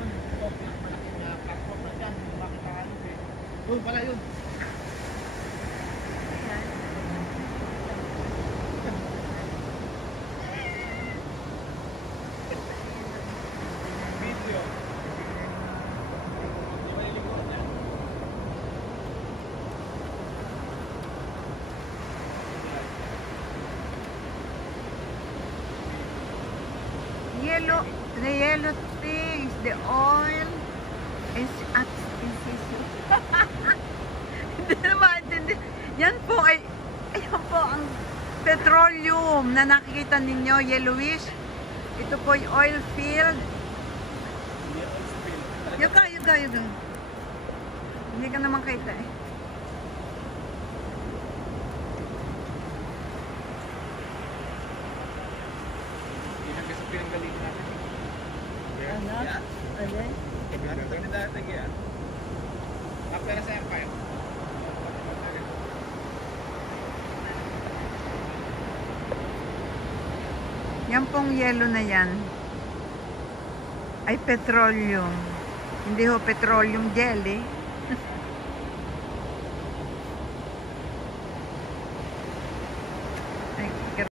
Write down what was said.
doon. Ito, malaking platform na dyan. Makita ka yun eh. Doon pala yun. Video. Di ba nilikuran niya? Yellow, the yellow things, the oil is at hindi na maintindihan. Yan po ay, ayan po ang petroleum na nakikita ninyo, yellowish. Ito po ay oil field. Yuka. Hindi ka naman kita eh. Kasi pinanggalingan natin. Ano? Alin? Ano dati kaya? After sa Empire. Yan pong yellow na yan ay petroleum. Hindi ho petroleum jelly.